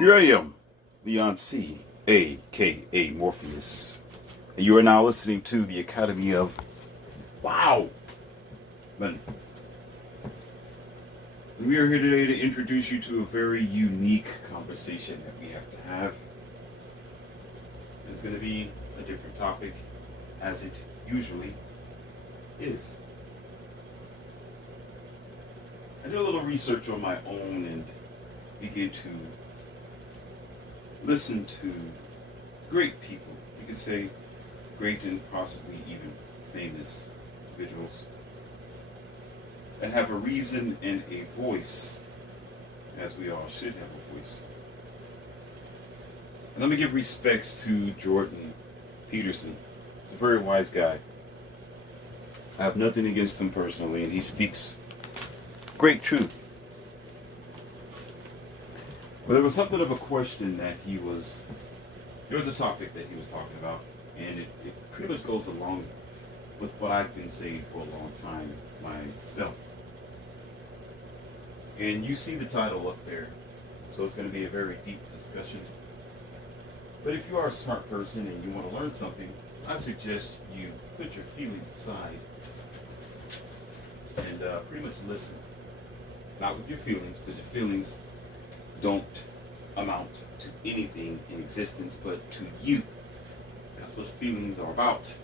Here I am, Leon C., a.k.a. Morpheus. And you are now listening to the Academy of Wow Money. And we are here today to introduce you to a very unique conversation that we have to have. It's going to be a different topic, as it usually is. I did a little research on my own and began to listen to great people. You could say great and possibly even famous individuals that have a reason and a voice, as we all should have a voice. And let me give respects to Jordan Peterson. He's a very wise guy. I have nothing against him personally, and he speaks great truth. But there was something of a question that there was a topic that he was talking about, and it pretty much goes along with what I've been saying for a long time myself. And you see the title up there, so it's going to be a very deep discussion. But if you are a smart person and you want to learn something, I suggest you put your feelings aside and pretty much listen. Not with your feelings, because your feelings don't amount to anything in existence but to you. That's what feelings are about.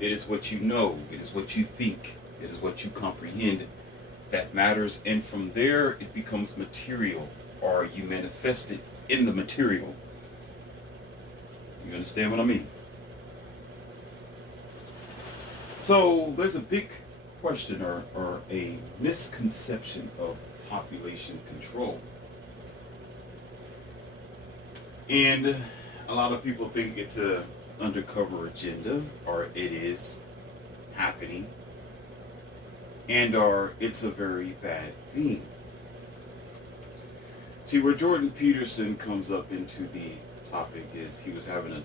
It is what you know, it is what you think, it is what you comprehend that matters, and from there it becomes material, or you manifest it in the material. You understand what I mean? So there's a big question or a misconception of population control. And a lot of people think it's a undercover agenda, or it is happening, and or it's a very bad thing. See, where Jordan Peterson comes up into the topic is he was having a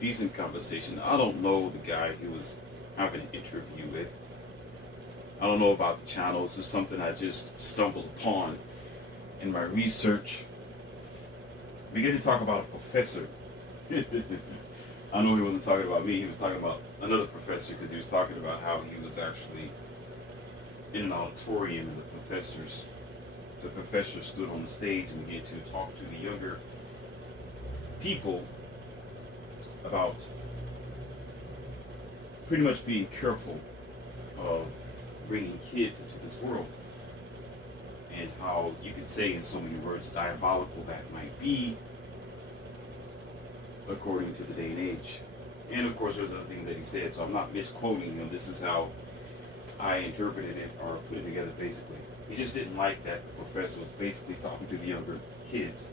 decent conversation. I don't know the guy he was having an interview with. I don't know about the channel. This is something I just stumbled upon in my research. We get to talk about a professor. I know he wasn't talking about me. He was talking about another professor, because he was talking about how he was actually in an auditorium and the professor stood on the stage and began to talk to the younger people about pretty much being careful of bringing kids into this world, and how you could say in so many words diabolical that might be according to the day and age. And of course there's other things that he said, so I'm not misquoting him. This is how I interpreted it or put it together basically. He just didn't like that the professor was basically talking to the younger kids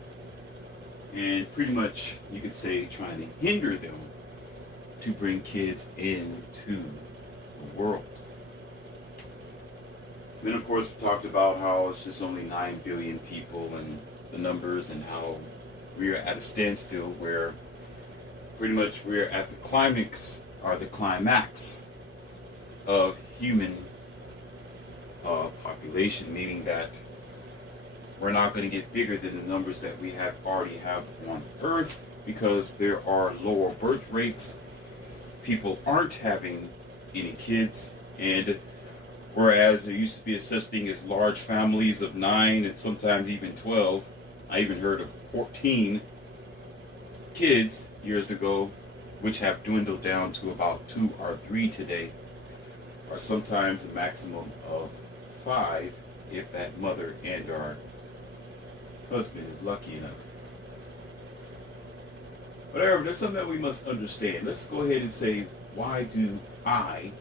and pretty much, you could say, trying to hinder them to bring kids into the world. Then of course we talked about how it's just only 9 billion people and the numbers, and how we are at a standstill where pretty much we're at the climax of human population, meaning that we're not going to get bigger than the numbers that we already have on Earth, because there are lower birth rates. People aren't having any kids, and whereas there used to be a such thing as large families of 9 and sometimes even 12, I even heard of 14 kids years ago, which have dwindled down to about 2 or 3 today, or sometimes a maximum of 5 if that mother and or husband is lucky enough. But however, there's something that we must understand. Let's go ahead and say, why do I,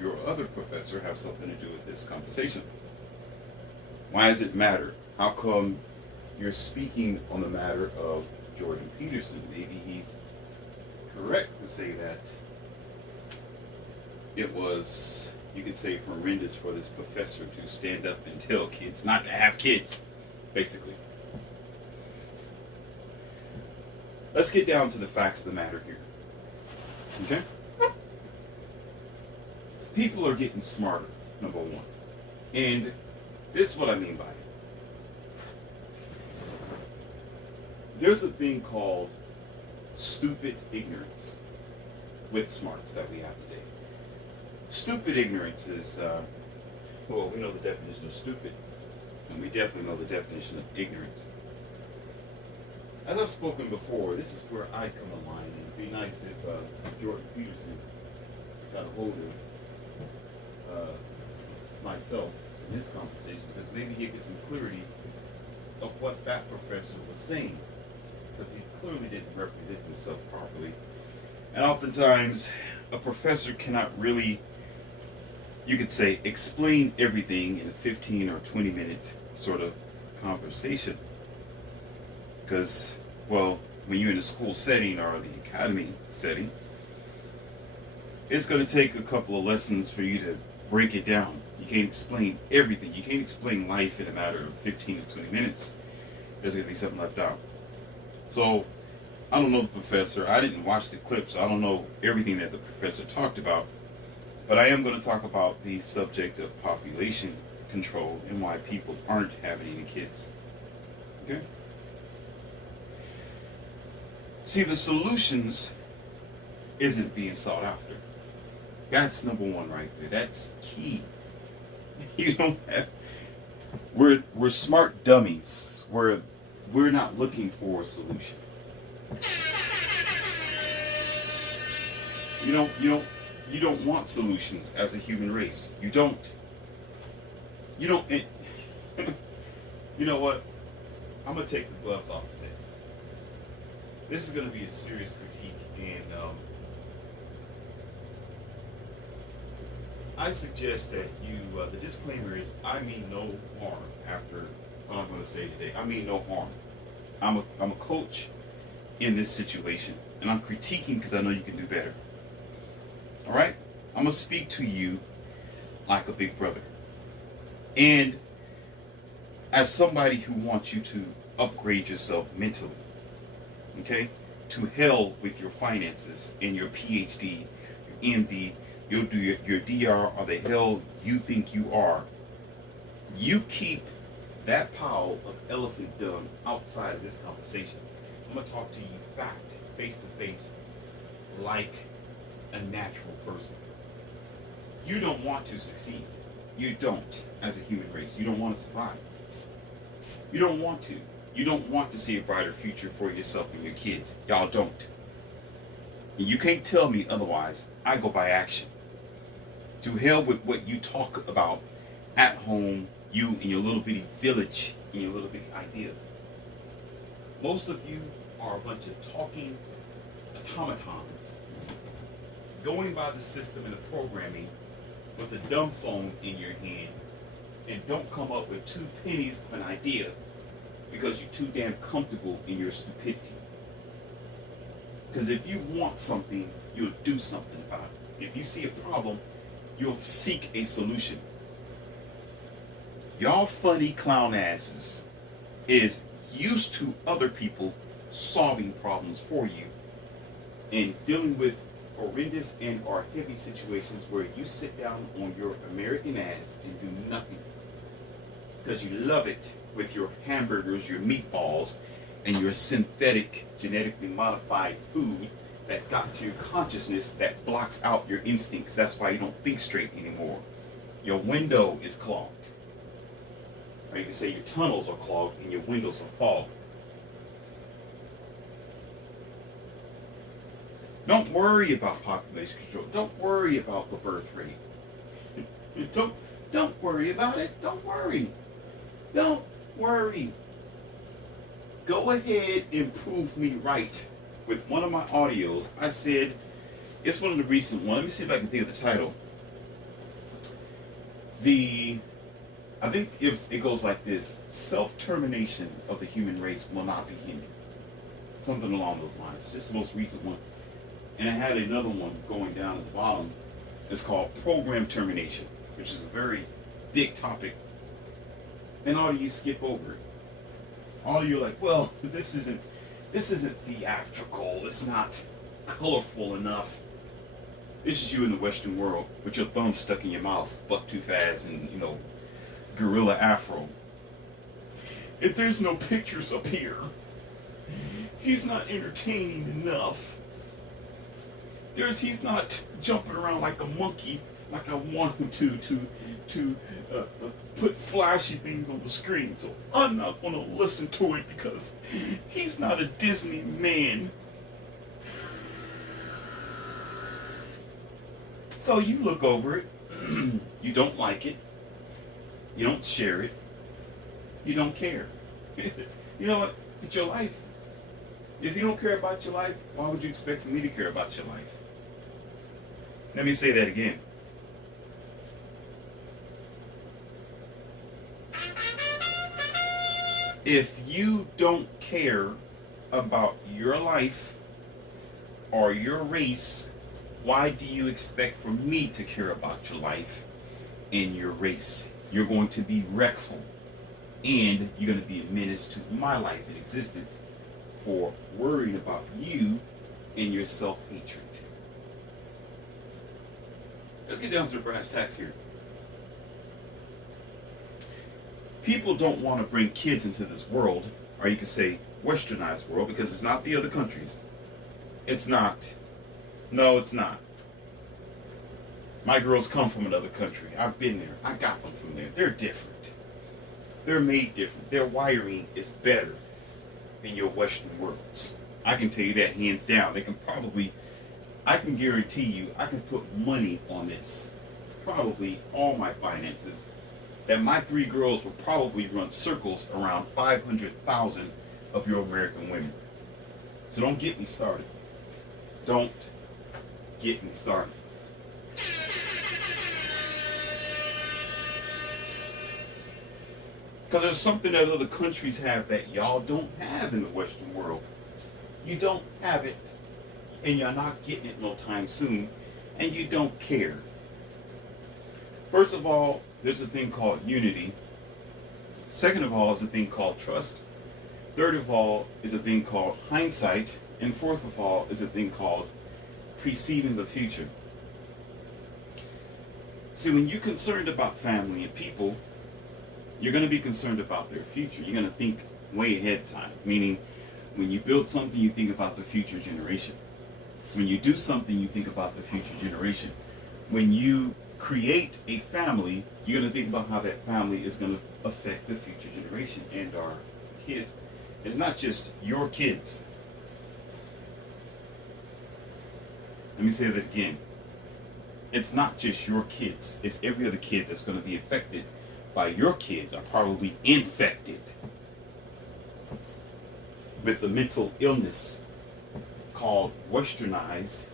your other professor, have something to do with this conversation? Why does it matter? How come you're speaking on the matter of Jordan Peterson? Maybe he's correct to say that it was, you could say, horrendous for this professor to stand up and tell kids not to have kids, basically. Let's get down to the facts of the matter here. Okay? People are getting smarter, number one. And this is what I mean by it. there's a thing called stupid ignorance with smarts that we have today. Stupid ignorance is, well, we know the definition of stupid, and we definitely know the definition of ignorance. As I've spoken before, this is where I come in line, and it'd be nice if Jordan Peterson got a hold of myself in this conversation, because maybe he'd get some clarity of what that professor was saying, because he clearly didn't represent himself properly. And oftentimes, a professor cannot really, you could say, explain everything in a 15 or 20 minute sort of conversation. Because, well, when you're in a school setting or the academy setting, it's going to take a couple of lessons for you to break it down. You can't explain everything. You can't explain life in a matter of 15 to 20 minutes. There's going to be something left out. So, I don't know the professor. I didn't watch the clip, so I don't know everything that the professor talked about. But I am going to talk about the subject of population control and why people aren't having any kids. Okay? See, the solutions isn't being sought after. That's number one right there. That's key. You don't have. We're smart dummies. We're not looking for a solution. You don't want solutions as a human race. You don't. You know what? I'm gonna take the gloves off today. This is gonna be a serious critique, and I suggest that you. The disclaimer is: I mean no harm. After what I'm gonna say today, I mean no harm. I'm a coach in this situation, and I'm critiquing because I know you can do better. All right? I'm gonna speak to you like a big brother, and as somebody who wants you to upgrade yourself mentally. Okay? To hell with your finances and your PhD, your MD, you'll do your DR, or the hell you think you are. You keep that pile of elephant dung outside of this conversation. I'm going to talk to you fact, face to face, like a natural person. You don't want to succeed. You don't, as a human race. You don't want to survive. You don't want to. You don't want to see a brighter future for yourself and your kids. Y'all don't. And you can't tell me otherwise. I go by action. To hell with what you talk about at home, you and your little bitty village, and your little bitty idea. Most of you are a bunch of talking automatons, going by the system and the programming with a dumb phone in your hand, and don't come up with 2 pennies of an idea because you're too damn comfortable in your stupidity. Because if you want something, you'll do something about it. If you see a problem, you'll seek a solution. Y'all funny clown asses is used to other people solving problems for you and dealing with horrendous and or heavy situations where you sit down on your American ass and do nothing because you love it with your hamburgers, your meatballs, and your synthetic, genetically modified food that got to your consciousness that blocks out your instincts. That's why you don't think straight anymore. Your window is clogged. Or you can say your tunnels are clogged and your windows are fogged. Don't worry about population control. Don't worry about the birth rate. Don't worry about it. Don't worry. Don't worry. Go ahead and prove me right. With one of my audios, I said, it's one of the recent ones. Let me see if I can think of the title. I think it goes like this: self-termination of the human race will not be hindered. Something along those lines. It's just the most recent one. And I had another one going down at the bottom. It's called program termination, which is a very big topic. And all of you skip over it. All of you are like, well, this isn't theatrical. It's not colorful enough. This is you in the Western world with your thumb stuck in your mouth, buck too fast, and gorilla afro. If there's no pictures up here, He's not entertaining enough. He's not jumping around like a monkey like I want him to put flashy things on the screen. So I'm not going to listen to it because he's not a Disney man. So you look over it, you don't like it, you don't share it, you don't care. You know what? It's your life. If you don't care about your life, why would you expect for me to care about your life? Let me say that again. If you don't care about your life or your race, why do you expect for me to care about your life and your race? You're going to be wreckful, and you're going to be a menace to my life and existence for worrying about you and your self-hatred. Let's get down to the brass tacks here. People don't want to bring kids into this world, or you could say westernized world, because it's not the other countries. It's not. No, it's not. My girls come from another country. I've been there. I got them from there. They're different. They're made different. Their wiring is better than your Western worlds. I can tell you that hands down. I can guarantee you, I can put money on this. Probably all my finances. That my 3 girls will probably run circles around 500,000 of your American women. So don't get me started. Don't get me started. Because there's something that other countries have that y'all don't have in the Western world. You don't have it, and you're not getting it no time soon, and you don't care. First of all, there's a thing called unity. Second of all is a thing called trust. Third of all is a thing called hindsight. And fourth of all is a thing called perceiving the future. See, when you're concerned about family and people, you're going to be concerned about their future. You're going to think way ahead of time. Meaning, when you build something, you think about the future generation. When you do something, you think about the future generation. When you create a family, you're going to think about how that family is going to affect the future generation and our kids. It's not just your kids. Let me say that again. It's not just your kids. It's every other kid that's going to be affected by your kids are probably infected with the mental illness called westernized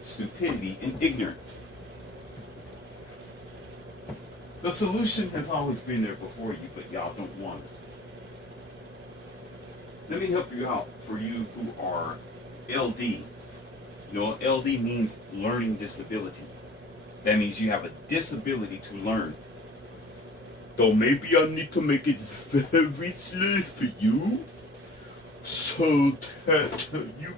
stupidity and ignorance. The solution has always been there before you, but y'all don't want it. Let me help you out for you who are LD. You know, LD means learning disability. That means you have a disability to learn. Though maybe I need to make it very slow for you, so that you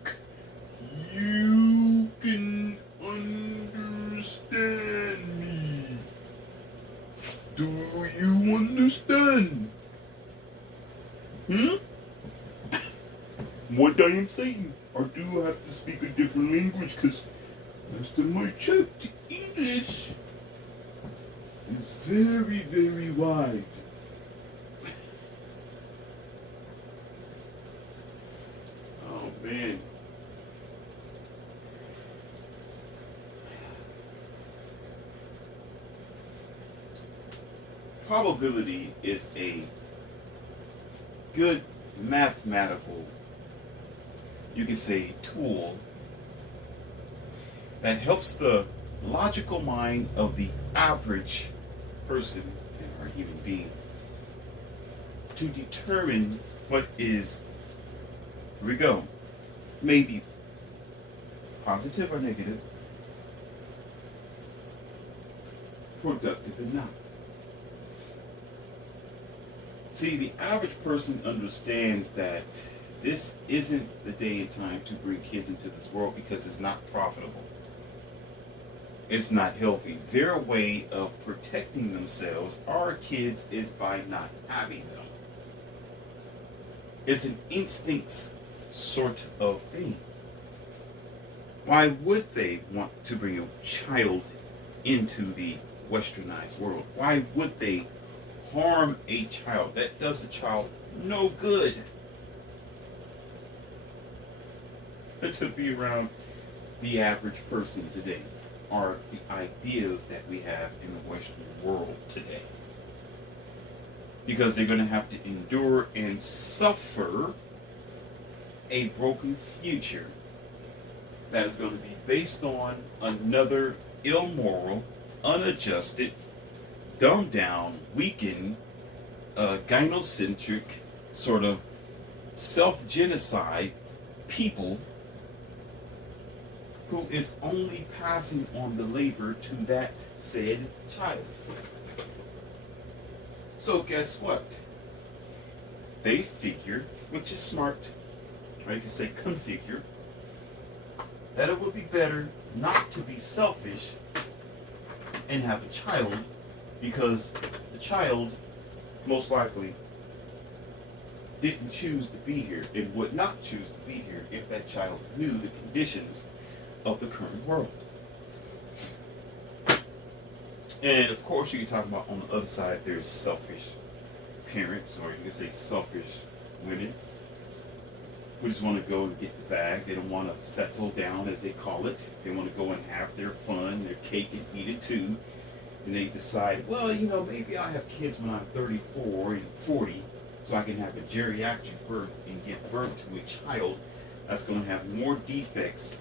can understand me. Do you understand? What I am saying? Or do I have to speak a different language? Because last time I checked, English is very, very wide. Oh, man. Probability is a good mathematical, you can say, tool that helps the logical mind of the average person or human being to determine what is, here we go, maybe positive or negative, productive or not. See, the average person understands that this isn't the day and time to bring kids into this world because it's not profitable. It's not healthy. Their way of protecting themselves, our kids, is by not having them. It's an instinct sort of thing. Why would they want to bring a child into the westernized world? Why would they harm a child? That does the child no good. To be around the average person today are the ideas that we have in the Western world today. Because they're going to have to endure and suffer a broken future that is going to be based on another immoral, unadjusted, dumbed down, weakened, gynocentric, sort of self-genocide people who is only passing on the labor to that said child. So guess what? They figure, which is smart, right? You can say configure, that it would be better not to be selfish and have a child, because the child most likely didn't choose to be here and would not choose to be here if that child knew the conditions of the current world. And of course, you can talk about on the other side, there's selfish parents, or you can say selfish women who just want to go and get the bag. They don't want to settle down, as they call it. They want to go and have their fun, their cake, and eat it too. And they decide, well, you know, maybe I'll have kids when I'm 34 and 40, so I can have a geriatric birth and give birth to a child that's going to have more defects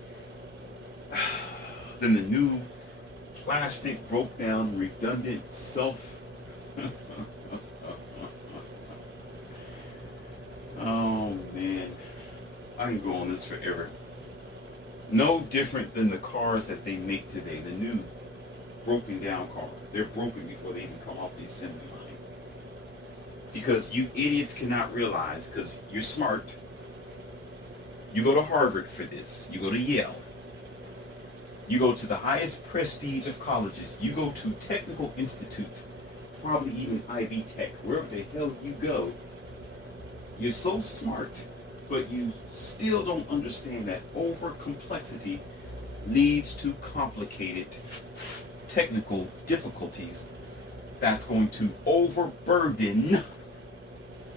than the new plastic, broke down, redundant, oh man, I can go on this forever. No different than the cars that they make today, the new broken down cars. They're broken before they even come off the assembly line. Because you idiots cannot realize, because you're smart, you go to Harvard for this, you go to Yale, you go to the highest prestige of colleges. You go to Technical Institute, probably even Ivy Tech, wherever the hell you go. You're so smart, but you still don't understand that over complexity leads to complicated technical difficulties that's going to overburden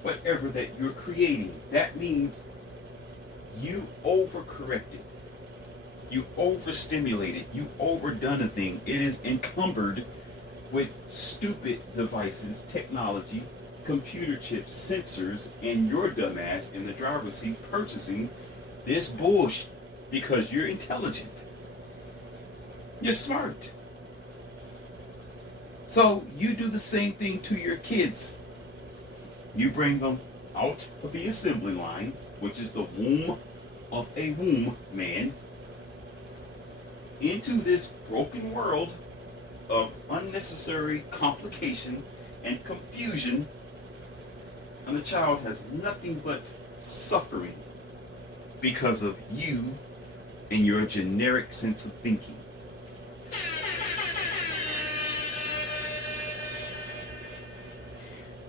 whatever that you're creating. That means you overcorrected. You overstimulated, you overdone a thing. It is encumbered with stupid devices, technology, computer chips, sensors, and your dumbass in the driver's seat purchasing this bullshit because you're intelligent. You're smart. So you do the same thing to your kids. You bring them out of the assembly line, which is the womb of a womb man, into this broken world of unnecessary complication and confusion, and the child has nothing but suffering because of you and your generic sense of thinking.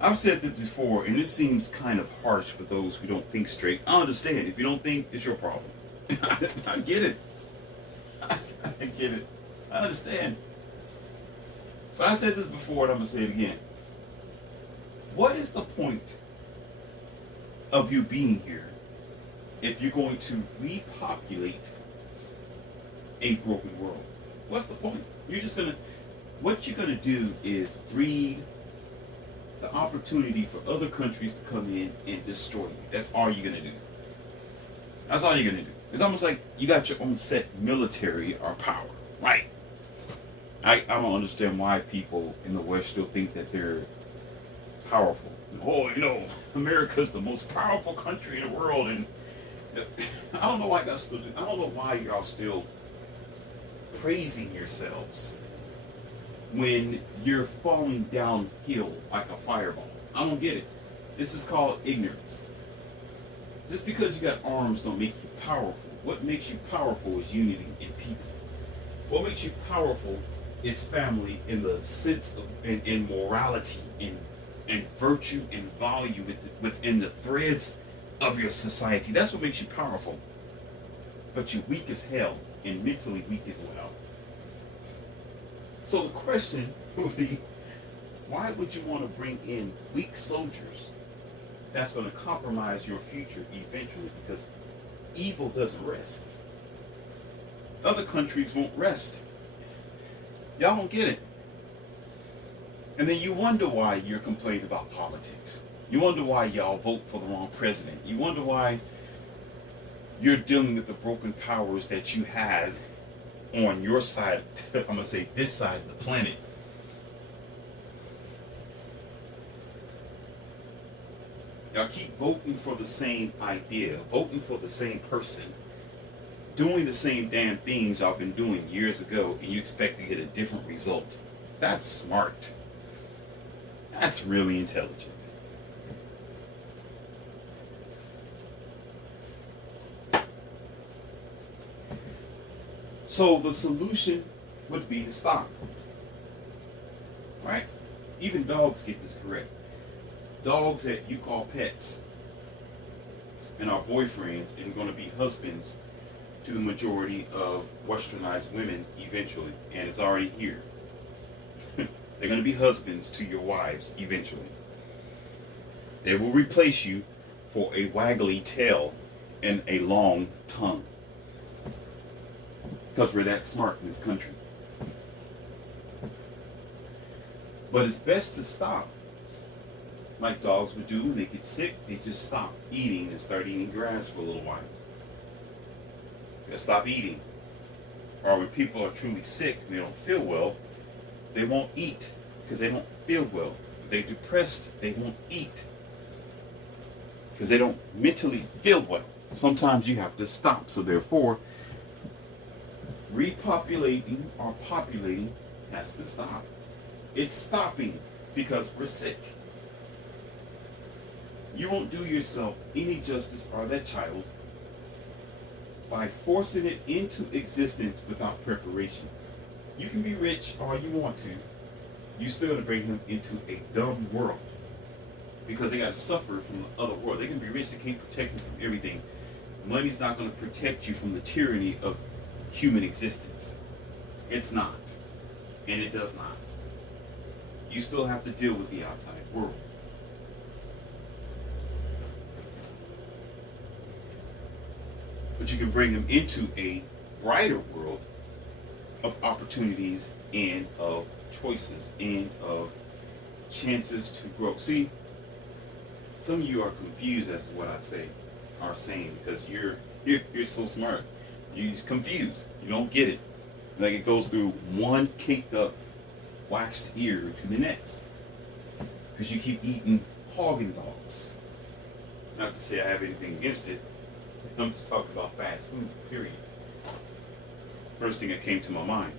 I've said this before, and it seems kind of harsh for those who don't think straight. I understand. If you don't think, it's your problem. I get it. I get it. I understand. But I said this before, and I'm going to say it again. What is the point of you being here if you're going to repopulate a broken world? What's the point? You're just going to, what you're going to do is breed the opportunity for other countries to come in and destroy you. That's all you're going to do. That's all you're going to do. It's almost like you got your own set military or power, right? I don't understand why people in the West still think that they're powerful. Oh, you know, America's the most powerful country in the world, and I don't know why y'all still do. I don't know why y'all still praising yourselves when you're falling downhill like a fireball. I don't get it. This is called ignorance. Just because you got arms don't make you powerful. What makes you powerful is unity in people. What makes you powerful is family in the sense of in morality, in virtue and value within the threads of your society. That's what makes you powerful. But you're weak as hell and mentally weak as well. So the question would be, why would you want to bring in weak soldiers that's going to compromise your future eventually? Because evil doesn't rest. Other countries won't rest. Y'all don't get it. And then you wonder why you're complaining about politics. You wonder why y'all vote for the wrong president. You wonder why you're dealing with the broken powers that you have on your side, I'm going to say this side of the planet. Y'all keep voting for the same idea, voting for the same person, doing the same damn things y'all been doing years ago, and you expect to get a different result. That's smart. That's really intelligent. So the solution would be to stop. Right? Even dogs get this correct. Dogs that you call pets and are boyfriends and going to be husbands to the majority of westernized women eventually. And it's already here. They're going to be husbands to your wives eventually. They will replace you for a waggly tail and a long tongue. Because we're that smart in this country. But it's best to stop. Like dogs would do when they get sick, they just stop eating and start eating grass for a little while. They'll stop eating. Or when people are truly sick and they don't feel well, they won't eat because they don't feel well. If they're depressed, they won't eat because they don't mentally feel well. Sometimes you have to stop. So therefore, repopulating or populating has to stop. It's stopping because we're sick. You won't do yourself any justice or that child by forcing it into existence without preparation. You can be rich all you want to. You still got to bring him into a dumb world because they got to suffer from the other world. They can be rich, they can't protect you from everything. Money's not going to protect you from the tyranny of human existence. It's not. And it does not. You still have to deal with the outside world. But you can bring them into a brighter world of opportunities and of choices and of chances to grow. See, some of you are confused as to what I are saying because you're so smart. You're confused. You don't get it. Like it goes through one caked up, waxed ear to the next. Because you keep eating Haagen dogs. Not to say I have anything against it. I'm just talking about fast food, period. First thing that came to my mind.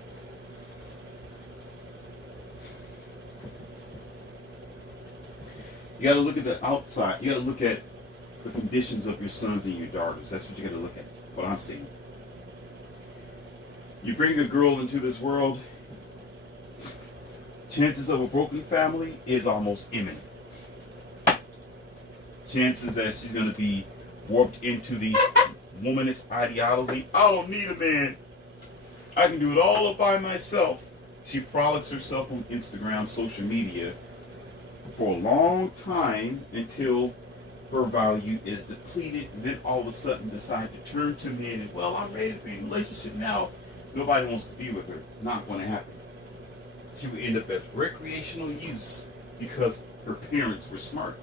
You got to look at the outside. You got to look at the conditions of your sons and your daughters. That's what you got to look at. What I'm seeing. You bring a girl into this world, chances of a broken family is almost imminent. Chances that she's going to be warped into the womanist ideology. I don't need a man. I can do it all by myself. She frolics herself on Instagram, social media, for a long time until her value is depleted. And then all of a sudden decide to turn to men and, well, I'm ready to be in a relationship now. Nobody wants to be with her. Not going to happen. She would end up as recreational use because her parents were smart.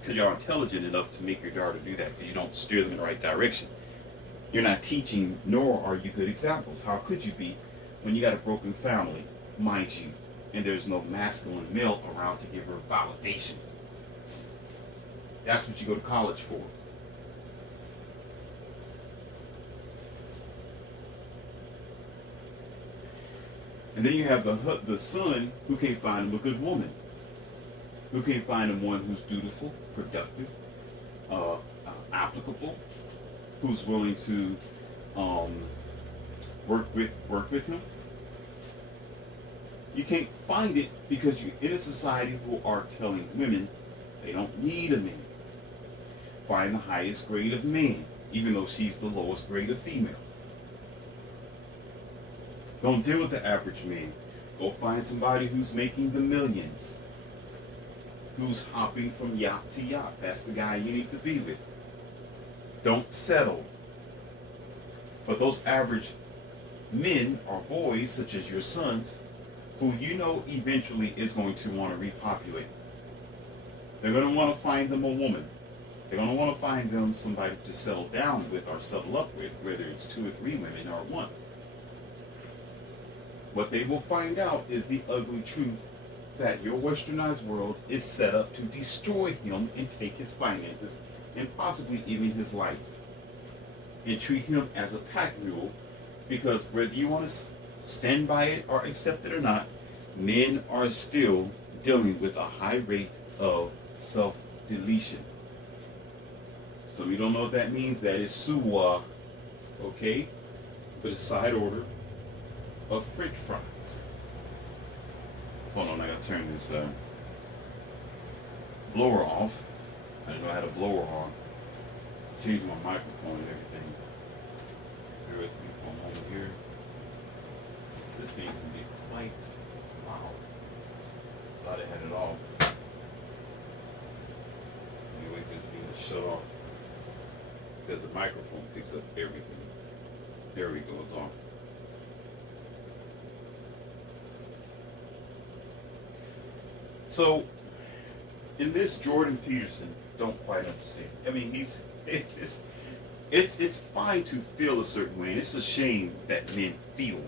Because y'all are intelligent enough to make your daughter do that because you don't steer them in the right direction. You're not teaching, nor are you good examples. How could you be when you got a broken family, mind you, and there's no masculine male around to give her validation? That's what you go to college for. And then you have the son who can't find him a good woman, who can't find him one who's dutiful, productive, applicable, who's willing to work with him. You can't find it because you're in a society who are telling women they don't need a man. find the highest grade of man, even though she's the lowest grade of female. Don't deal with the average man. Go find somebody who's making the millions, who's hopping from yacht to yacht. That's the guy you need to be with. Don't settle. But those average men or boys, such as your sons, who you know eventually is going to want to repopulate. They're going to want to find them a woman. They're going to want to find them somebody to settle down with or settle up with, whether it's 2 or 3 women or one. What they will find out is the ugly truth that your westernized world is set up to destroy him and take his finances and possibly even his life. And treat him as a pack mule, because whether you want to stand by it or accept it or not, men are still dealing with a high rate of self-deletion. Some of you don't know what that means. That is suwa, okay? But a side order of French fries. Hold on, I gotta turn this blower off. I didn't know I had a blower on. Changed my microphone and everything. Bear with me for a moment here. This thing can be quite loud. Thought it had it all. Let me wait for this thing to shut off, because the microphone picks up everything. There we go, it's on. So, in this, Jordan Peterson don't quite understand. I mean, it's fine to feel a certain way, and it's a shame that men feel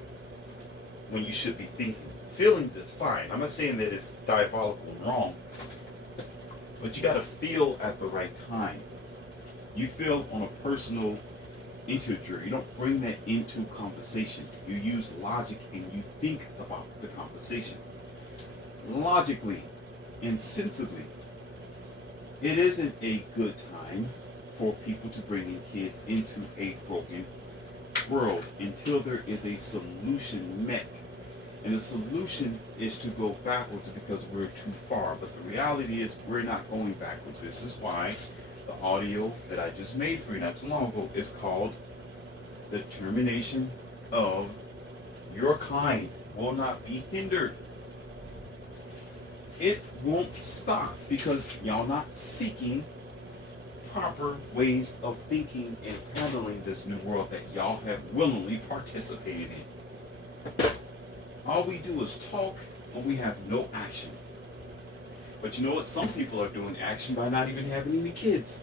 when you should be thinking. Feelings is fine. I'm not saying that it's diabolical and wrong, but you got to feel at the right time. You feel on a personal integer. You don't bring that into conversation. You use logic and you think about the conversation. Logically and sensibly, it isn't a good time for people to bring in kids into a broken world until there is a solution met. And the solution is to go backwards because we're too far. But the reality is we're not going backwards. This is why the audio that I just made for you not too long ago is called "The Termination of Your Kind Will Not Be Hindered." It won't stop because y'all not seeking proper ways of thinking and handling this new world that y'all have willingly participated in. All we do is talk and we have no action. But you know what? Some people are doing action by not even having any kids.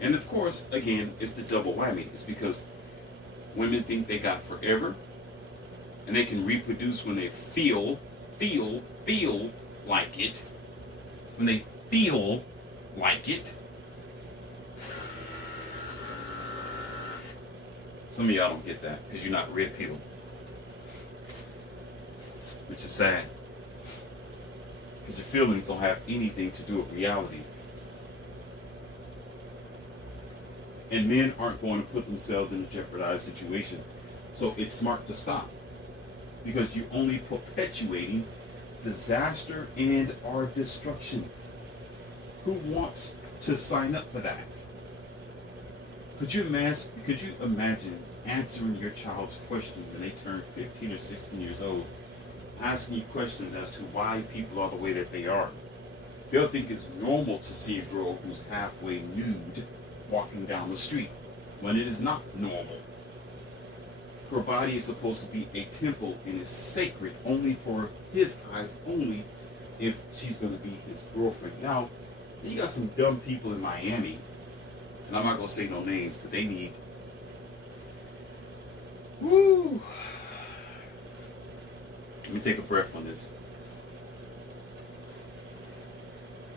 And of course, again, it's the double whammy. It's because women think they got forever and they can reproduce when they feel like it. When they feel like it. Some of y'all don't get that because you're not red pill. Which is sad. Because your feelings don't have anything to do with reality. And men aren't going to put themselves in a jeopardized situation. So it's smart to stop. Because you're only perpetuating disaster and or destruction. Who wants to sign up for that? Could you imagine answering your child's questions when they turn 15 or 16 years old, asking you questions as to why people are the way that they are? They'll think it's normal to see a girl who's halfway nude walking down the street, when it is not normal. Her body is supposed to be a temple and is sacred only for his eyes, only if she's going to be his girlfriend. Now, you got some dumb people in Miami, and I'm not going to say no names, but they need... Woo! Let me take a breath on this.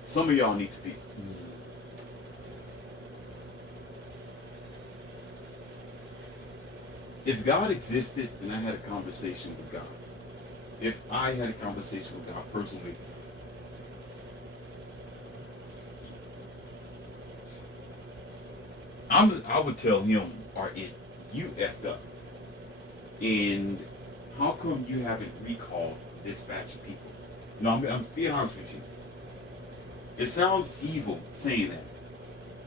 Some of y'all need to be... If God existed and I had a conversation with God, if I had a conversation with God personally, I would tell him, or it, you effed up. And how come you haven't recalled this batch of people? No, I'm being honest with you. It sounds evil saying that.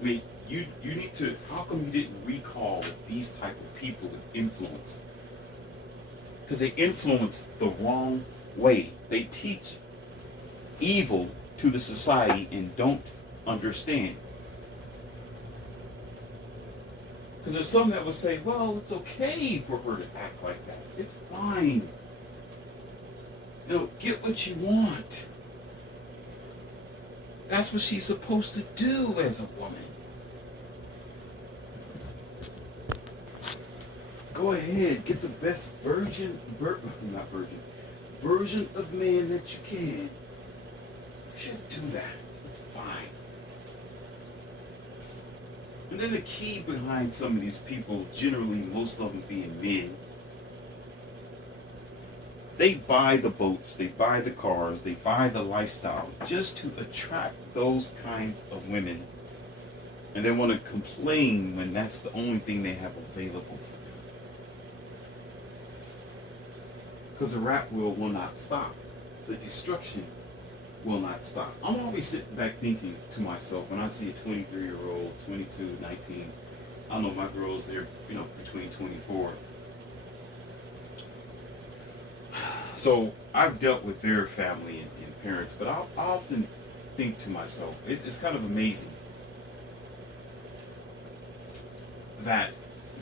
I mean, you need to. How come you didn't recall these type of people with influence? Because they influence the wrong way. They teach evil to the society and don't understand. Because there's some that would say, well, it's okay for her to act like that. It's fine. Get what you want. That's what she's supposed to do as a woman. Go ahead, get the best version of man that you can. You should do that. It's fine. And then the key behind some of these people, generally most of them being men, they buy the boats, they buy the cars, they buy the lifestyle just to attract those kinds of women. And they want to complain when that's the only thing they have available for them. Because the rat wheel will not stop. The destruction will not stop. I'm always sitting back thinking to myself when I see a 23-year-old, 22, 19, I know my girls, they're, between 24. So I've dealt with their family and parents, but I often think to myself, it's kind of amazing that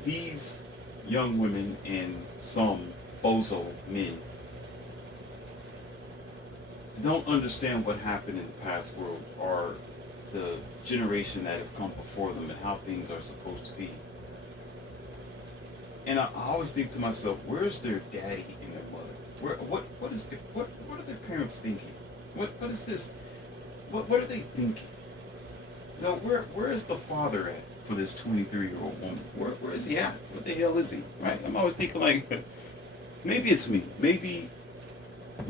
these young women and some bozo men don't understand what happened in the past world or the generation that have come before them and how things are supposed to be. And I always think to myself, where's their daddy and their mother? What are their parents thinking? What is this? What are they thinking? Now, where is the father at for this 23-year-old woman? Where is he at? What the hell is he? Right? I'm always thinking like, maybe it's me. Maybe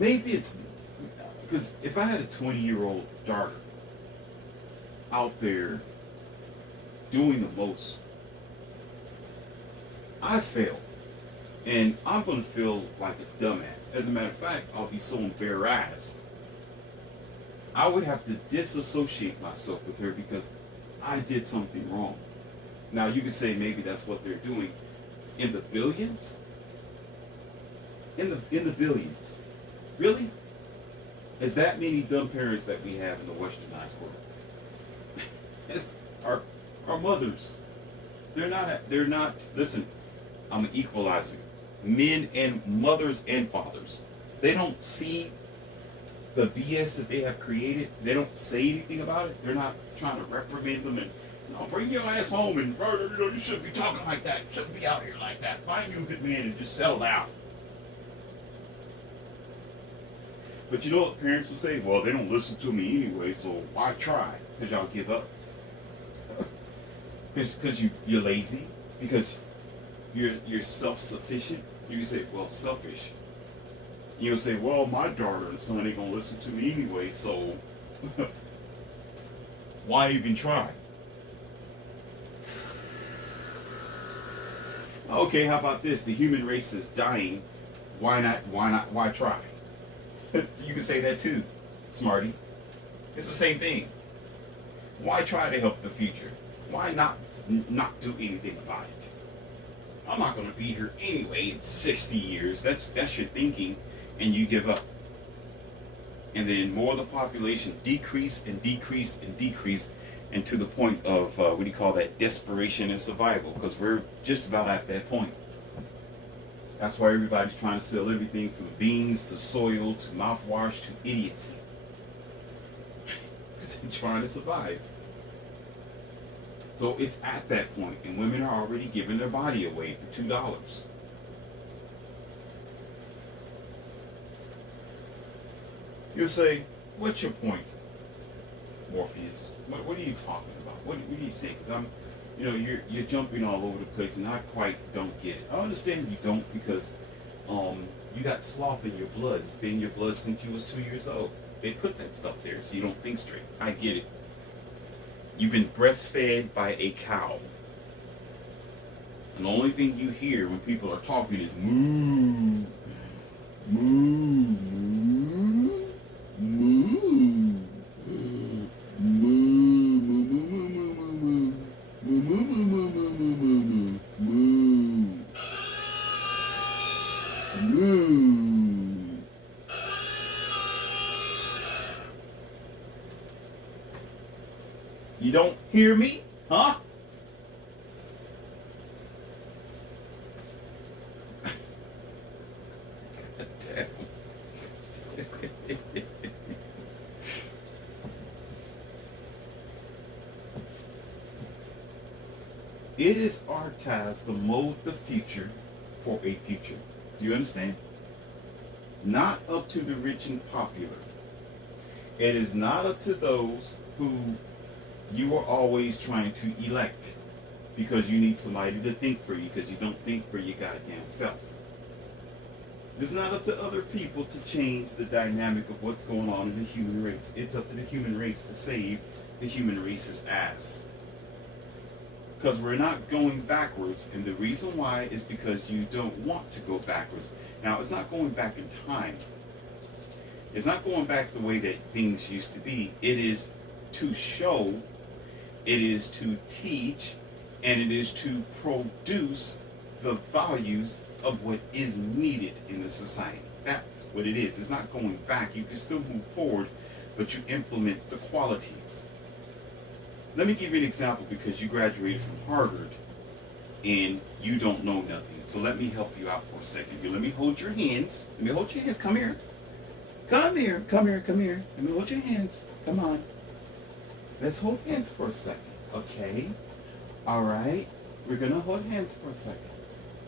it's me. Because if I had a 20-year-old daughter out there doing the most, I fail. And I'm going to feel like a dumbass. As a matter of fact, I'll be so embarrassed. I would have to disassociate myself with her because I did something wrong. Now, you could say maybe that's what they're doing. In the billions? In the billions. Really? Is that many dumb parents that we have in the westernized world? our mothers. They're not, listen, I'm an equalizer. Men and mothers and fathers. They don't see the BS that they have created. They don't say anything about it. They're not trying to reprimand them and, bring your ass home and, you shouldn't be talking like that. You shouldn't be out here like that. Find you a good man and just settle down. But you know what parents will say? Well, they don't listen to me anyway, so why try? Because y'all give up. Because you're lazy. Because you're self-sufficient. You can say, well, selfish. You'll say, well, my daughter and son ain't going to listen to me anyway, so why even try? Okay, how about this? The human race is dying. Why try? You can say that too, smarty. It's the same thing. Why try to help the future? Why not do anything about it? I'm not going to be here anyway in 60 years. That's your thinking, and you give up. And then more of the population decrease and decrease and decrease, and to the point of, desperation and survival, because we're just about at that point. That's why everybody's trying to sell everything from beans to soil to mouthwash to idiocy. Because they're trying to survive. So it's at that point, and women are already giving their body away for $2. You'll say, what's your point, Morpheus? What are you talking about? What are you saying? Because you're jumping all over the place, and I quite don't get it. I understand you don't because you got sloth in your blood. It's been in your blood since you was 2 years old. They put that stuff there so you don't think straight. I get it. You've been breastfed by a cow. And the only thing you hear when people are talking is moo, moo, moo, moo, moo, moo, moo, moo, moo, moo, moo. You don't hear me? Huh? God damn. It is our task to mold the future for a future. Do you understand? Not up to the rich and popular. It is not up to those who you are always trying to elect because you need somebody to think for you because you don't think for your goddamn self. It's not up to other people to change the dynamic of what's going on in the human race. It's up to the human race to save the human race's ass. Because we're not going backwards, and the reason why is because you don't want to go backwards. Now, it's not going back in time. It's not going back the way that things used to be. It is to show, it is to teach, and it is to produce the values of what is needed in the society. That's what it is. It's not going back. You can still move forward, but you implement the qualities. Let me give you an example because you graduated from Harvard and you don't know nothing. So let me help you out for a second here. Let me hold your hands. Let me hold your hands. Come here. Come here. Come here. Come here. Let me hold your hands. Come on. Let's hold hands for a second. Okay. All right. We're going to hold hands for a second.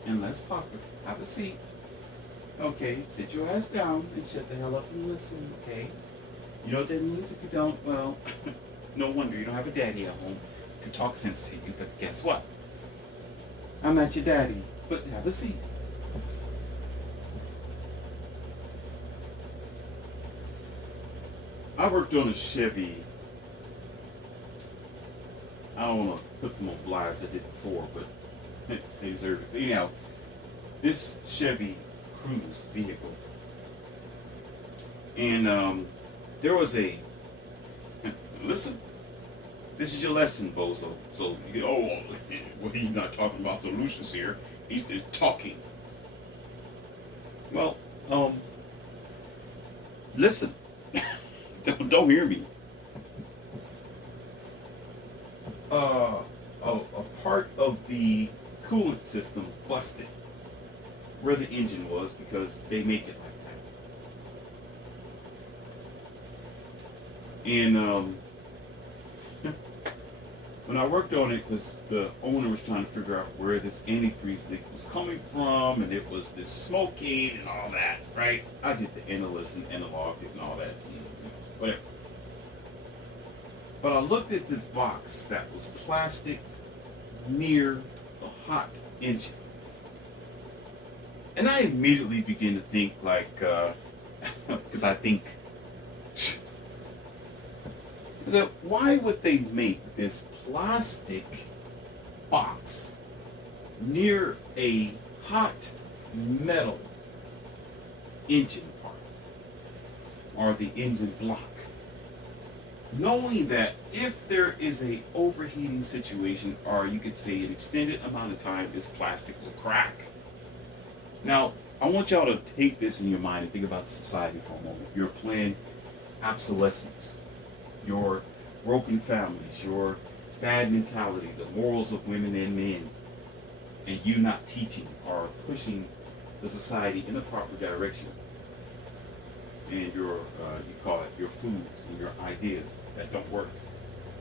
And let's talk. Have a seat. Okay. Sit your ass down and shut the hell up and listen. Okay. You know what that means? If you don't, well... No wonder you don't have a daddy at home to talk sense to you, but guess what? I'm not your daddy, but have a seat. I worked on a Chevy. I don't want to put them on blast as I did before, but they deserve it. But anyhow, this Chevy Cruise vehicle. And there was a... Listen, this is your lesson, bozo. So, well, he's not talking about solutions here. He's just talking. Well, listen. don't hear me. A part of the coolant system busted where the engine was because they make it like that. And when I worked on it, because the owner was trying to figure out where this antifreeze leak was coming from, and it was this smoking and all that, right? I did the analyst and analog and all that, whatever. But I looked at this box that was plastic near a hot engine. And I immediately began to think like, because I think, so why would they make this plastic box near a hot metal engine part or the engine block, knowing that if there is a overheating situation, or you could say an extended amount of time, this plastic will crack? Now, I want y'all to take this in your mind and think about society for a moment. Your planned obsolescence, your broken families, your bad mentality, the morals of women and men, and you not teaching or pushing the society in the proper direction. And your, you call it your foods and your ideas that don't work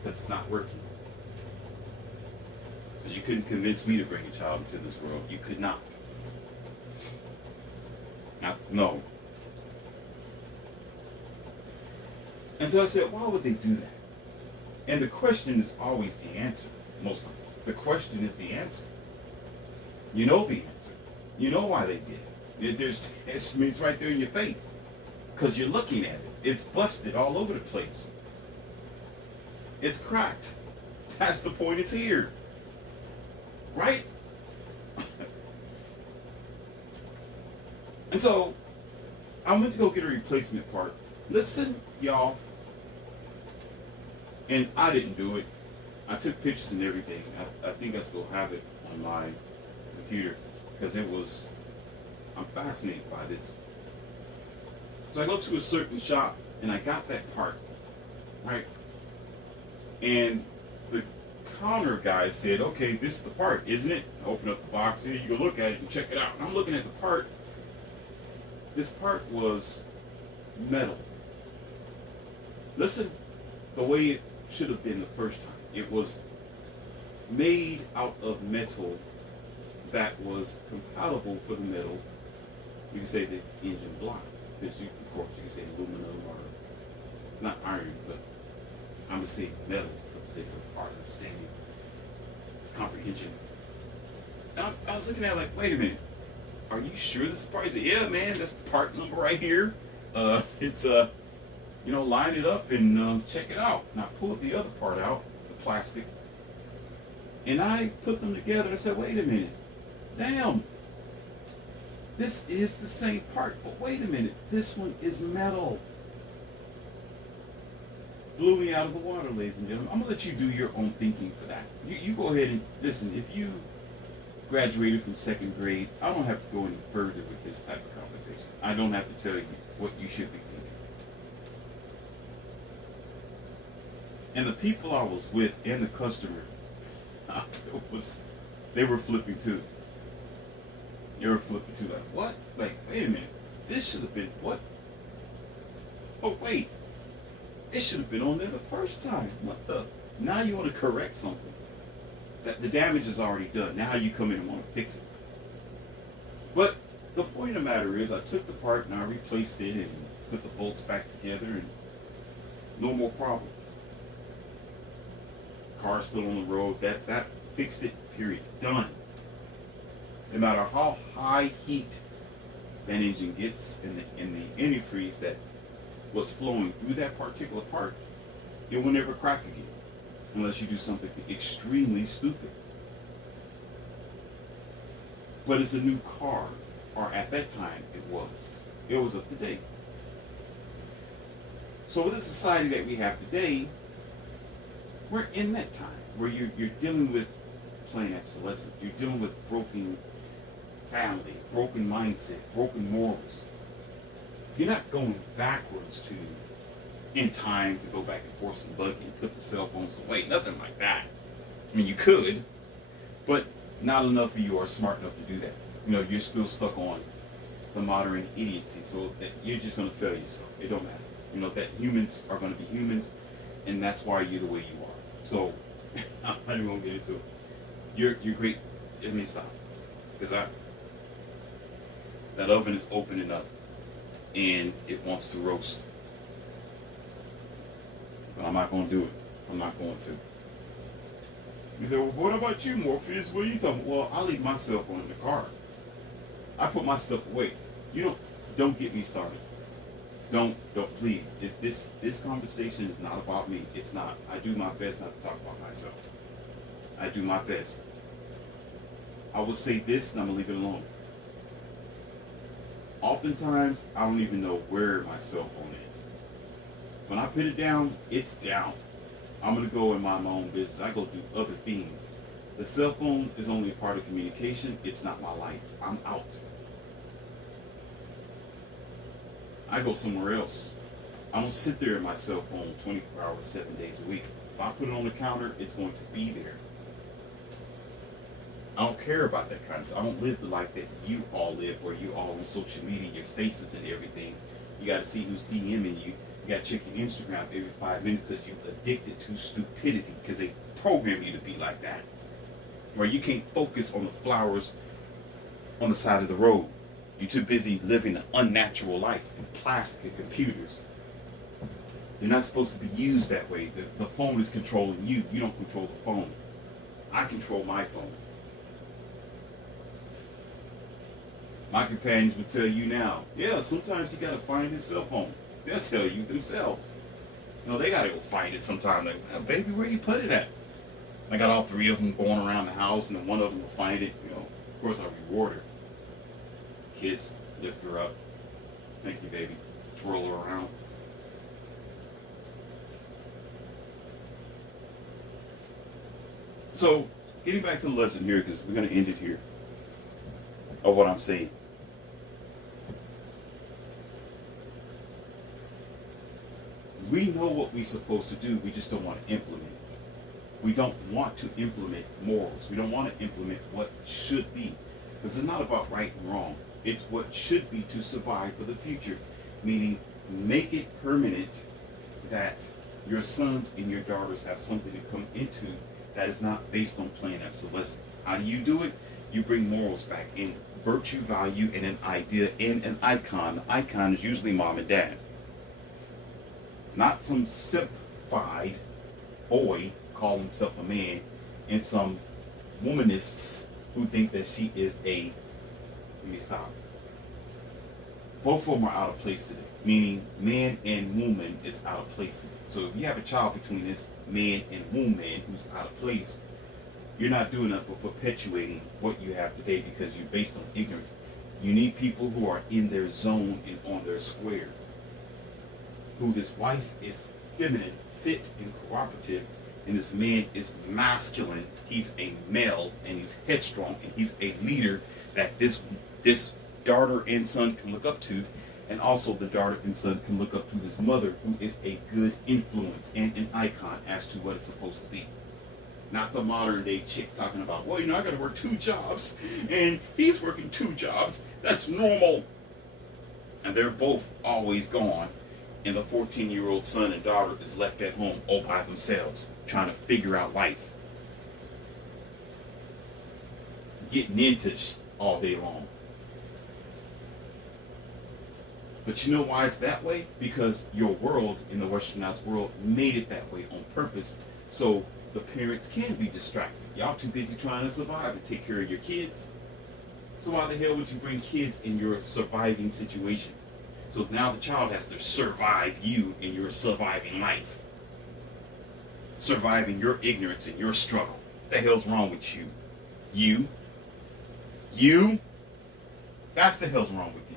because it's not working. Because you couldn't convince me to bring a child into this world. You could not. No. And so I said, why would they do that? And the question is always the answer, most times. The question is the answer. You know the answer. You know why they did it. It's right there in your face. Because you're looking at it. It's busted all over the place. It's cracked. That's the point, it's here. Right? And so, I went to go get a replacement part. Listen, y'all. And I didn't do it. I took pictures and everything. I think I still have it on my computer because I'm fascinated by this. So I go to a certain shop and I got that part, right? And the counter guy said, okay, this is the part, isn't it? I open up the box here, you can look at it and check it out. And I'm looking at the part. This part was metal. Listen, the way it should have been the first time. It was made out of metal that was compatible for the metal. You can say the engine block. Because of course, you can say aluminum or not iron, but I'm going to say metal for the sake of our understanding, comprehension. I was looking at it like, wait a minute, are you sure this is part? He said, yeah, man, that's the part number right here. It's line it up and check it out. And I pulled the other part out, the plastic, and I put them together and I said, wait a minute, damn, this is the same part, but wait a minute, this one is metal. Blew me out of the water, ladies and gentlemen. I'm gonna let you do your own thinking for that. You go ahead and listen. If you graduated from second grade, I don't have to go any further with this type of conversation. I don't have to tell you what you should be thinking. And the people I was with and the customer, they were flipping too. They were flipping too. Like, what? Like, wait a minute. This should have been what? Oh, wait. It should have been on there the first time. What the? Now you want to correct something. That the damage is already done. Now you come in and want to fix it. But the point of the matter is I took the part and I replaced it and put the bolts back together and no more problems. Car's still on the road. That fixed it, period. Done. No matter how high heat that engine gets in the antifreeze that was flowing through that particular part, it will never crack again unless you do something extremely stupid. But it's a new car, or at that time it was up to date. So with the society that we have today, we're in that time where you're dealing with plain obsolescence. You're dealing with broken family, broken mindset, broken morals. You're not going backwards in time to go back and forth some buggy and put the cell phones away. Nothing like that. I mean, you could, but not enough of you are smart enough to do that. You're still stuck on the modern idiocy, so that you're just going to fail yourself. It don't matter. That humans are going to be humans, and that's why you're the way you are. So, I'm not even going to get into it. You're great. Let me stop. Because that oven is opening up, and it wants to roast. But I'm not going to do it. I'm not going to. You say, well, what about you, Morpheus? What are you talking about? Well, I leave my cell phone in the car. I put my stuff away. Don't get me started. Don't, please. This conversation is not about me. It's not. I do my best not to talk about myself. I do my best. I will say this, and I'm going to leave it alone. Oftentimes, I don't even know where my cell phone is. When I put it down, it's down. I'm going to go in my own business. I go do other things. The cell phone is only a part of communication. It's not my life. I'm out. I go somewhere else. I don't sit there at my cell phone 24 hours, 7 days a week. If I put it on the counter, it's going to be there. I don't care about that kind of stuff. I don't live the life that you all live, where you all on social media, your faces and everything. You got to see who's DMing you. You got to check your Instagram every 5 minutes because you're addicted to stupidity, because they program you to be like that. Where you can't focus on the flowers on the side of the road. You're too busy living an unnatural life in plastic and computers. You're not supposed to be used that way. The phone is controlling you. You don't control the phone. I control my phone. My companions would tell you now, yeah, sometimes you got to find his cell phone. They'll tell you themselves. They got to go find it sometime. Like, oh, baby, where you put it at? I got all three of them going around the house, and then one of them will find it. Of course, I reward her. Kiss, lift her up. Thank you, baby. Twirl her around. So, getting back to the lesson here, because we're going to end it here, of what I'm saying. We know what we're supposed to do, we just don't want to implement it. We don't want to implement morals. We don't want to implement what should be. Because it's not about right and wrong. It's what should be to survive for the future. Meaning, make it permanent that your sons and your daughters have something to come into that is not based on plain obsolescence. How do you do it? You bring morals back in virtue, value, and an idea, and an icon. The icon is usually mom and dad. Not some simplified boy call himself a man, and some womanists who think that she is a, let me stop. Both of them are out of place today. Meaning man and woman is out of place today. So if you have a child between this man and woman who's out of place, you're not doing that but perpetuating what you have today because you're based on ignorance. You need people who are in their zone and on their square. Who this wife is feminine, fit, and cooperative, and this man is masculine. He's a male and he's headstrong and he's a leader that this daughter and son can look up to, and also the daughter and son can look up to this mother who is a good influence and an icon as to what it's supposed to be. Not the modern day chick talking about, well, I got to work 2 jobs and he's working 2 jobs. That's normal. And they're both always gone. And the 14-year-old son and daughter is left at home all by themselves, trying to figure out life. Getting into all day long. But you know why it's that way? Because your world, in the westernized world, made it that way on purpose. So the parents can be distracted. Y'all too busy trying to survive and take care of your kids. So why the hell would you bring kids in your surviving situation? So now the child has to survive you in your surviving life. Surviving your ignorance and your struggle. What the hell's wrong with you? You? That's the hell's wrong with you.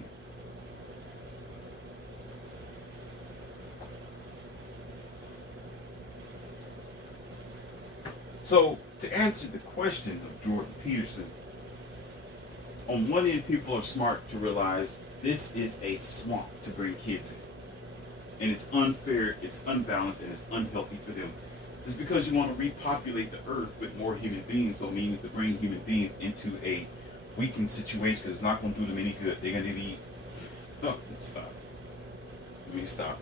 So, to answer the question of Jordan Peterson, on one end, people are smart to realize this is a swamp to bring kids in. And it's unfair, it's unbalanced, and it's unhealthy for them. It's because you want to repopulate the earth with more human beings, so meaning to bring human beings into a weakened situation because it's not going to do them any good. They're going to be... No, stop. Let me stop.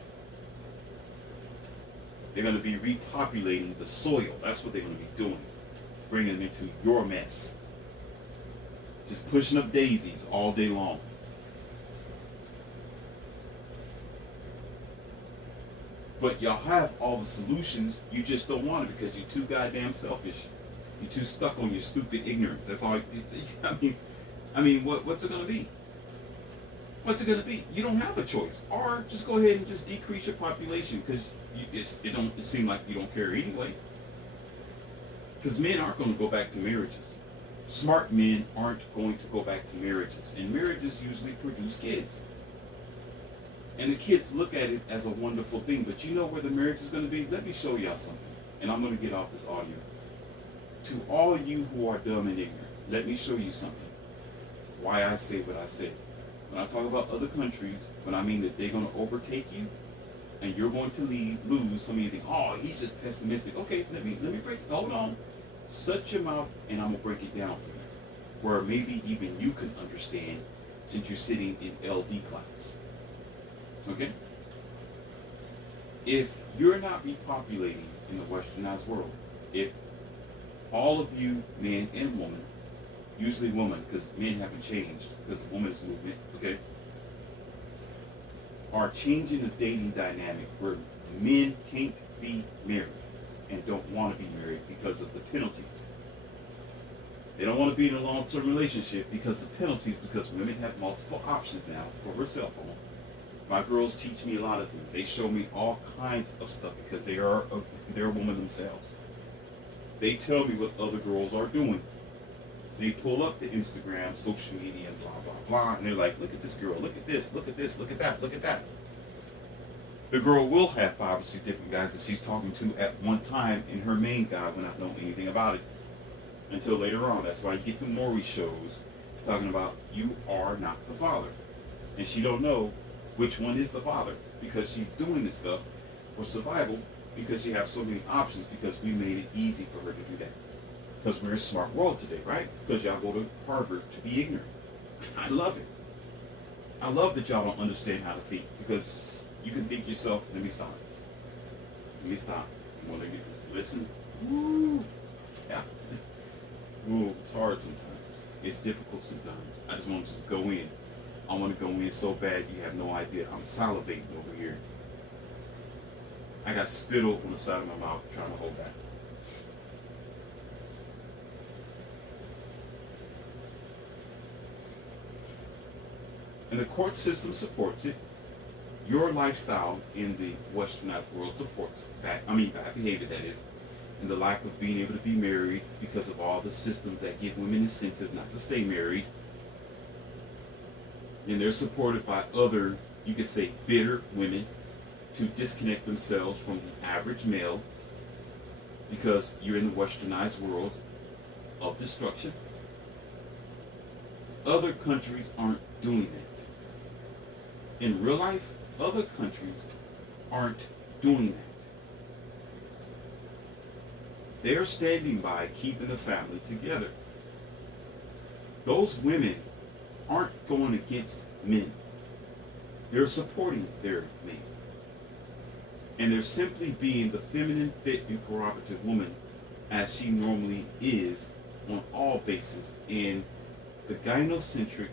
They're going to be repopulating the soil. That's what they're going to be doing. Bringing them into your mess. Just pushing up daisies all day long. But y'all have all the solutions. You just don't want it because you're too goddamn selfish. You're too stuck on your stupid ignorance. That's all. I mean, what's it going to be? What's it going to be? You don't have a choice. Or just go ahead and just decrease your population because it seems like you don't care anyway. Because men aren't going to go back to marriages. Smart men aren't going to go back to marriages. And marriages usually produce kids. And the kids look at it as a wonderful thing. But you know where the marriage is going to be? Let me show y'all something. And I'm going to get off this audio. To all you who are dumb and ignorant, let me show you something. Why I say what I say. When I talk about other countries, when I mean that they're going to overtake you, and you're going to lose, some of you think, oh, he's just pessimistic. Okay, let me break it. Hold on. Shut your mouth, and I'm going to break it down for you. Where maybe even you can understand since you're sitting in LD class. Okay? If you're not repopulating in the westernized world, if all of you, men and women, usually women, because men haven't changed, because the women's movement, okay, are changing the dating dynamic where men can't be married and don't want to be married because of the penalties. They don't want to be in a long-term relationship because of penalties, because women have multiple options now for her cell phone. My girls teach me a lot of things. They show me all kinds of stuff because they're a woman themselves. They tell me what other girls are doing. They pull up the Instagram, social media, and blah, blah, blah, and they're like, look at this girl, look at this, look at this, look at that, look at that. The girl will have 5 or 6 different guys that she's talking to at one time, and her main guy will not know anything about it until later on. That's why you get the Maury shows talking about you are not the father. And she don't know which one is the father because she's doing this stuff for survival because you have so many options because we made it easy for her to do that. Because we're a smart world today, right? Because y'all go to Harvard to be ignorant. I love it. I love that y'all don't understand how to think because you can think yourself, let me stop. Let me stop. You want to listen? Woo. Yeah. Ooh, it's hard sometimes. It's difficult sometimes. I just want to just go in. I want to go in so bad you have no idea. I'm salivating over here. I got spittle on the side of my mouth trying to hold back. And the court system supports it. Your lifestyle in the westernized world supports bad behavior, that is, and the lack of being able to be married because of all the systems that give women incentive not to stay married. And they're supported by other, you could say, bitter women to disconnect themselves from the average male because you're in the westernized world of destruction. Other countries aren't doing that. In real life, other countries aren't doing that. They're standing by keeping the family together. Those women aren't going against men. They're supporting their men. And they're simply being the feminine, fit, and cooperative woman as she normally is on all bases in the gynocentric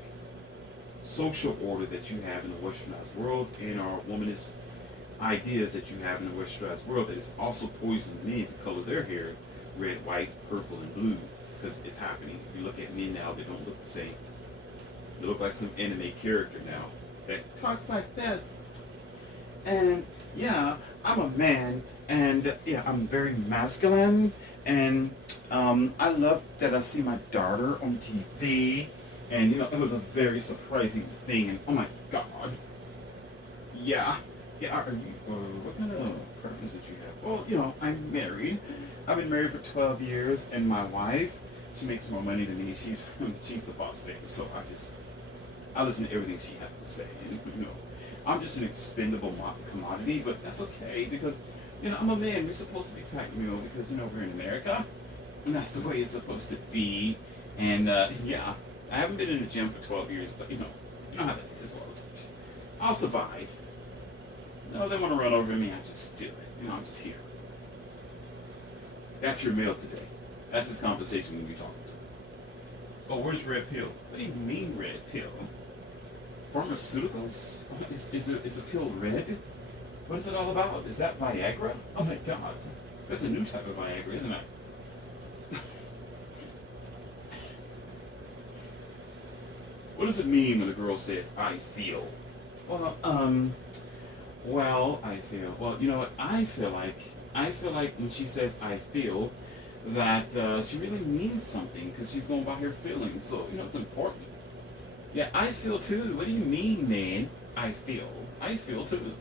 social order that you have in the westernized world and our womanist ideas that you have in the westernized world that is also poisoning men to color their hair red, white, purple, and blue because it's happening. If you look at men now, they don't look the same. They look like some anime character now that talks like this. And yeah, I'm a man, and yeah, I'm very masculine, and I love that I see my daughter on TV, and you know, it was a very surprising thing, and oh my God, yeah, are you, what kind of preference did you have? Well, you know, I'm married. I've been married for 12 years, and my wife, she makes more money than me. She's the boss baby, so I listen to everything she has to say, and you know, I'm just an expendable commodity, but that's okay because, you know, I'm a man. We're supposed to be packed meal because, you know, we're in America, and that's the way it's supposed to be. And yeah, I haven't been in the gym for 12 years, but you know how that is. Well, I'll survive. No, they want to run over me. I just do it. You know, I'm just here. That's your meal today. That's this conversation we'll be talking to. Oh, where's red pill? What do you mean red pill? Pharmaceuticals? Is the pill red? What is it all about? Is that Viagra? Oh my God. That's a new type of Viagra, isn't it? What does it mean when a girl says, I feel? Well, I feel. Well, you know what? I feel like when she says, I feel, that she really means something because she's going by her feelings. So, you know, it's important. Yeah, I feel too. What do you mean, man? I feel. I feel too.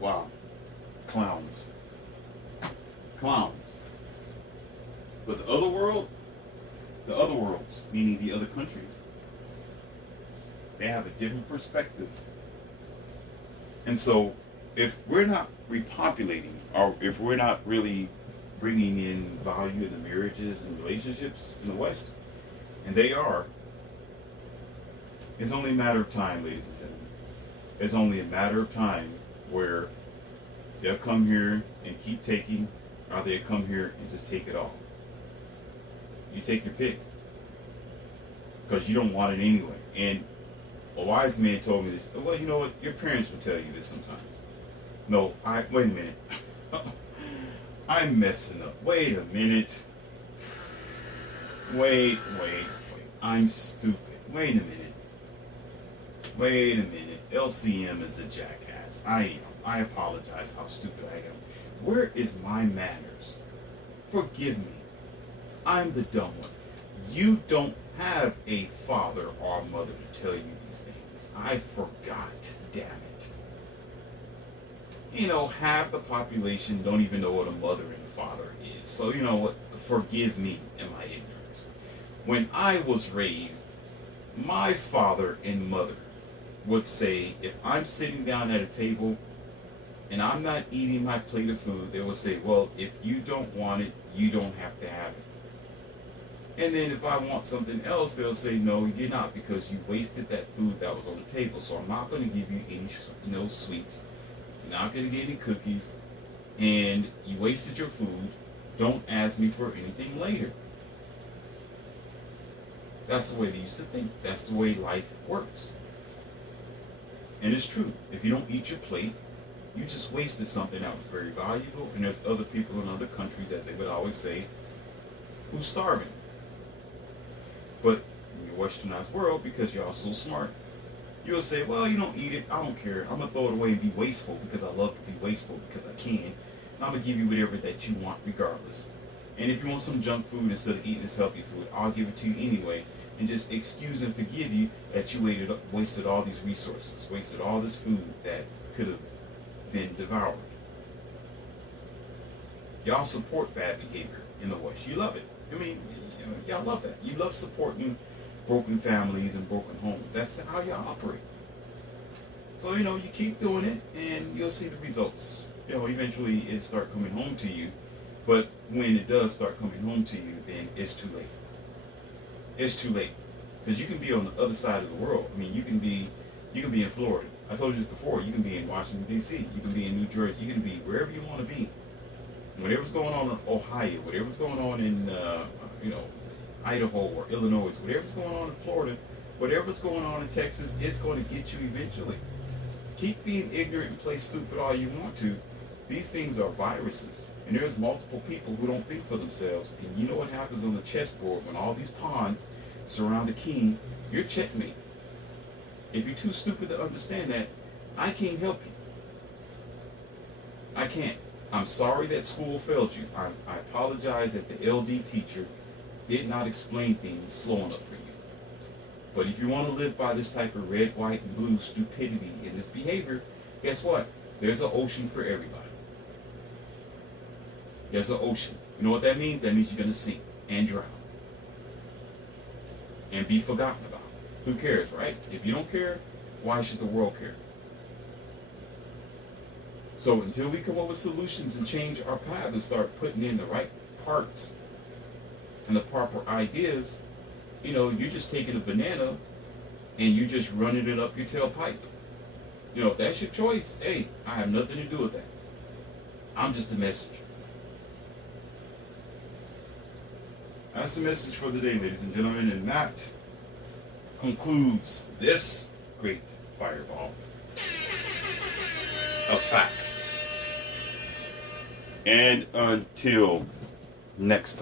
Wow. Clowns. Clowns. But the other worlds, meaning the other countries, they have a different perspective. And so, if we're not repopulating, or if we're not really bringing in value in the marriages and relationships in the West, and they are, it's only a matter of time, ladies and gentlemen. It's only a matter of time where they'll come here and keep taking, or they'll come here and just take it all. You take your pick, because you don't want it anyway. And a wise man told me this. Well, you know what? Your parents will tell you this sometimes. No, wait a minute. I'm messing up. Wait a minute. Wait. I'm stupid. Wait a minute. LCM is a jackass. I apologize how stupid I am. Where is my manners? Forgive me. I'm the dumb one. You don't have a father or a mother to tell you these things. I forgot, damn it. You know, half the population don't even know what a mother and father is. So, you know what? Forgive me in my ignorance. When I was raised, my father and mother would say, if I'm sitting down at a table and I'm not eating my plate of food, they will say, well, if you don't want it, you don't have to have it. And then if I want something else, they'll say, no, you're not, because you wasted that food that was on the table. So I'm not going to give you any, sweets. You're not going to get any cookies. And you wasted your food. Don't ask me for anything later. That's the way they used to think. That's the way life works. And it's true. If you don't eat your plate, you just wasted something that was very valuable. And there's other people in other countries, as they would always say, who's starving. But in your westernized world, because y'all so smart, you'll say, well, you don't eat it, I don't care. I'm going to throw it away and be wasteful because I love to be wasteful because I can. And I'm going to give you whatever that you want regardless. And if you want some junk food instead of eating this healthy food, I'll give it to you anyway. And just excuse and forgive you that you wasted all these resources, wasted all this food that could have been devoured. Y'all support bad behavior in the West. You love it. I mean, y'all love that. You love supporting broken families and broken homes. That's how y'all operate. So, you keep doing it and you'll see the results. Eventually it start coming home to you. But when it does start coming home to you, then it's too late. It's too late. Because you can be on the other side of the world. I mean, you can be in Florida. I told you this before. You can be in Washington, D.C. You can be in New Jersey. You can be wherever you want to be. Whatever's going on in Ohio, whatever's going on in, Idaho or Illinois, whatever's going on in Florida, whatever's going on in Texas, it's going to get you eventually. Keep being ignorant and play stupid all you want to. These things are viruses. And there's multiple people who don't think for themselves. And you know what happens on the chessboard when all these pawns surround the king? You're checkmate. If you're too stupid to understand that, I can't help you. I can't. I'm sorry that school failed you. I apologize that the LD teacher did not explain things slow enough for you. But if you want to live by this type of red, white, and blue stupidity in this behavior, guess what? There's an ocean for everybody. There's an ocean. You know what that means? That means you're going to sink and drown. And be forgotten about. Who cares, right? If you don't care, why should the world care? So until we come up with solutions and change our path and start putting in the right parts and the proper ideas, you're just taking a banana and you're just running it up your tailpipe. If that's your choice, hey, I have nothing to do with that. I'm just a messenger. That's the message for the day, ladies and gentlemen, and that concludes this great fireball of facts. And until next time.